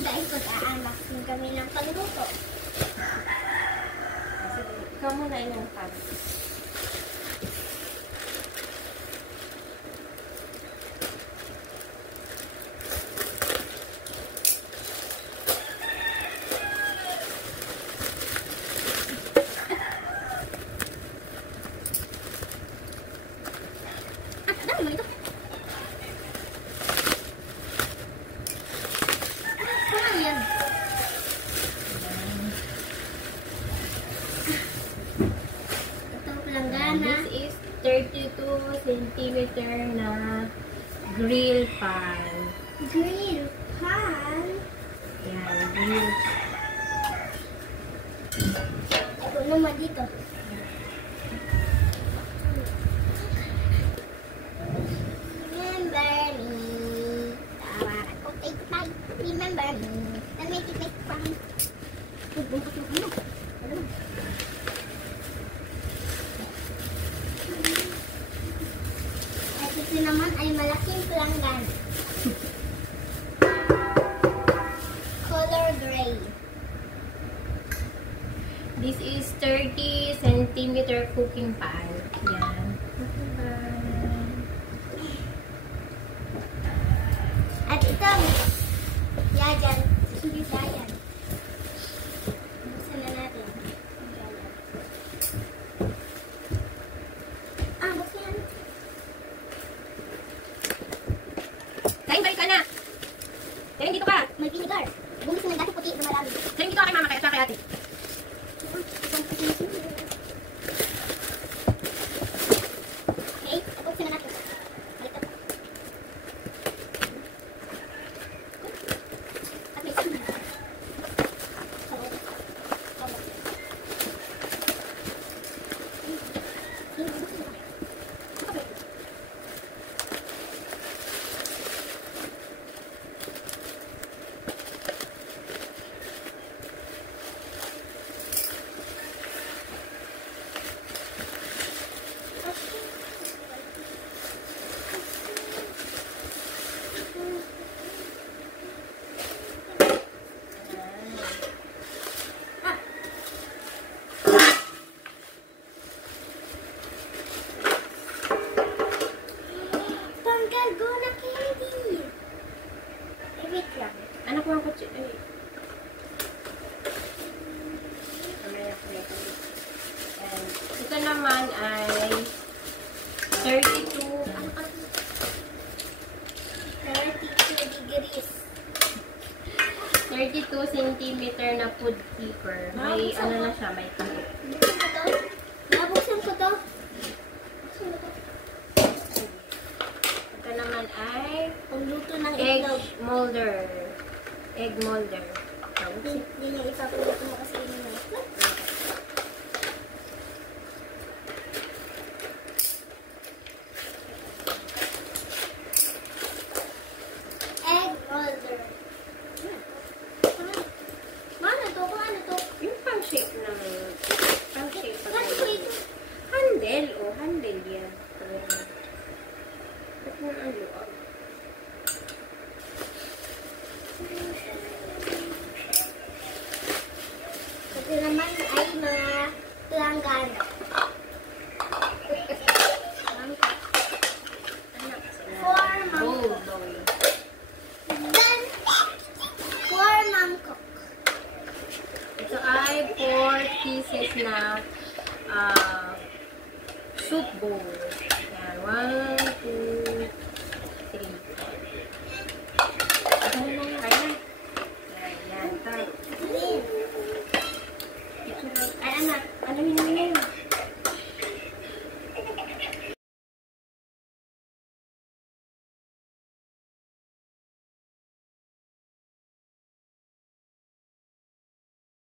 dahil pag-aanak kami ng pagluto. Ikaw muna ilang pan. This is 32 centimeter na grill pan. Grill pan? Yan, grill. Ito naman dito. Remember me. Tawaran ko take time. Remember me. Na make it like fun. Bubungkot mo ano? Ano? Ito naman ay malaking pelanggan. Color gray. This is 30 centimeter cooking pan. Yan. At ito, yayan. Hindi yayan. Buksan na natin. Buksan na. Kain, balik ka na! Kain, dito ka! May vinegar. Gumis na dati puti na marami. Kain, dito ka kay mama, kaya kay ate. Okay, buksan na natin. Balik ka. At may sino. Anak ko ang kutsi. And ito naman ay 32 degrees. 32 centimeter na food keeper. May ano na siya, may tahi. Nabuksan ko to. Ito naman ay Pagluto ng egg itlog. molder. Egg molder. Hindi niya ipapuluto mo kasi yun yung itlog. Egg molder. Ano to? Kung ano to? Yung pang-shape ng pang-shape pag Ano ko ito? handle. O, handle yan. Ba't mo ang luwag? Ito naman ay mga pelanggan. For Bowl, mangkok. bowl. Then, for mangkok. Ito ay 4 pieces na soup bowl. Yan.